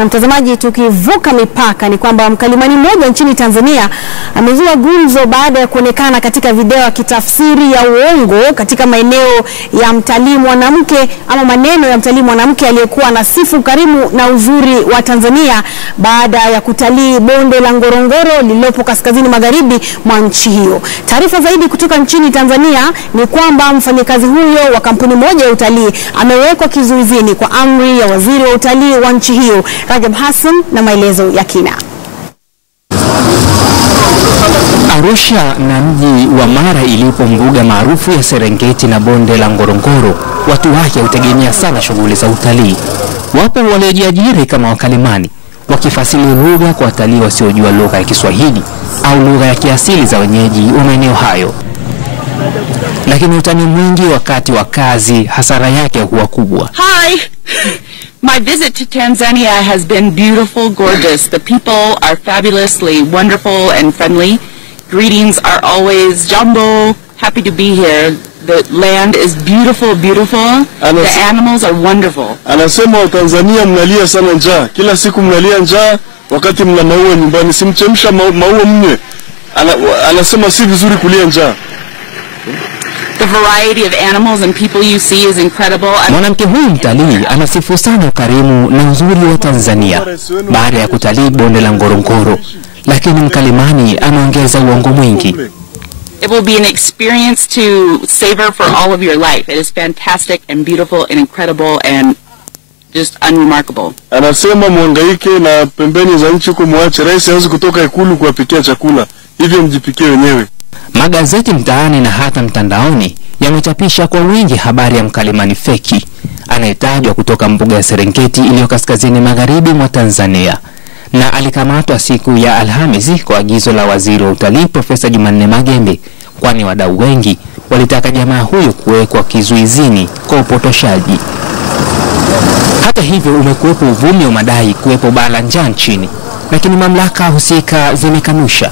Na mtazamaji, tukivuka mipaka ni kwamba mkalimani mmoja nchini Tanzania amezua gumzo baada ya kuonekana katika video akitafsiri ya uongo katika maeneo ya mtalii mwanamke ama maneno ya mtalii mwanamke aliyekuwa anasifu ukarimu na uzuri wa Tanzania baada ya kutalii bonde la Ngorongoro lililopo kaskazini magharibi mwa nchi hiyo. Taarifa zaidi kutoka nchini Tanzania ni kwamba mfanyakazi huyo wa kampuni moja ya utalii amewekwa kizuizini kwa amri ya waziri wa utalii wa nchi hiyo Rajab Hassan, na maelezo ya kina. Arusha na mji wa Mara ilipo mbuga maarufu ya Serengeti na bonde la Ngorongoro, watu wake hutegemea sana shughuli za utalii. Wapo waliojiajiri kama wakalimani, wakifasiri lugha kwa watalii wasiojua lugha ya Kiswahili au lugha ya kiasili za wenyeji wa maeneo hayo. Lakini utani mwingi wakati wa kazi, hasara yake huwa kubwa. Hi! My visit to Tanzania has been beautiful, gorgeous. The people are fabulously wonderful and friendly. Greetings are always jumbo. Happy to be here. The land is beautiful, beautiful. The animals are wonderful. Anasema wa Tanzania mnalia sana njaa. Kila siku mnalia njaa wakati mna maua nyumbani. Simchemsha maua mnywe. Anasema si vizuri kulia njaa. The variety of animals and people you see is incredible. Mwanamke huyu mtalii anasifu sana ukarimu na uzuri wa Tanzania baada ya kutalii bonde la Ngorongoro, lakini mkalimani anaongeza uongo mwingi. It will be an experience to savor for all of your life. It is fantastic and beautiful and incredible and just unremarkable. Anasema muhangaike na pembeni za nchi kumwache rais hawezi kutoka ikulu kuwapikia chakula. Hivyo mjipikie wenyewe. Magazeti mtaani na hata mtandaoni yamechapisha kwa wingi habari ya mkalimani feki anayetajwa kutoka mbuga ya Serengeti iliyo kaskazini magharibi mwa Tanzania, na alikamatwa siku ya Alhamisi kwa agizo la waziri wa utalii Profesa Jumanne Magembe, kwani wadau wengi walitaka jamaa huyo kuwekwa kizuizini kwa upotoshaji. Hata hivyo, umekuwepo uvumi wa madai kuwepo baa la njaa nchini, lakini mamlaka husika zimekanusha.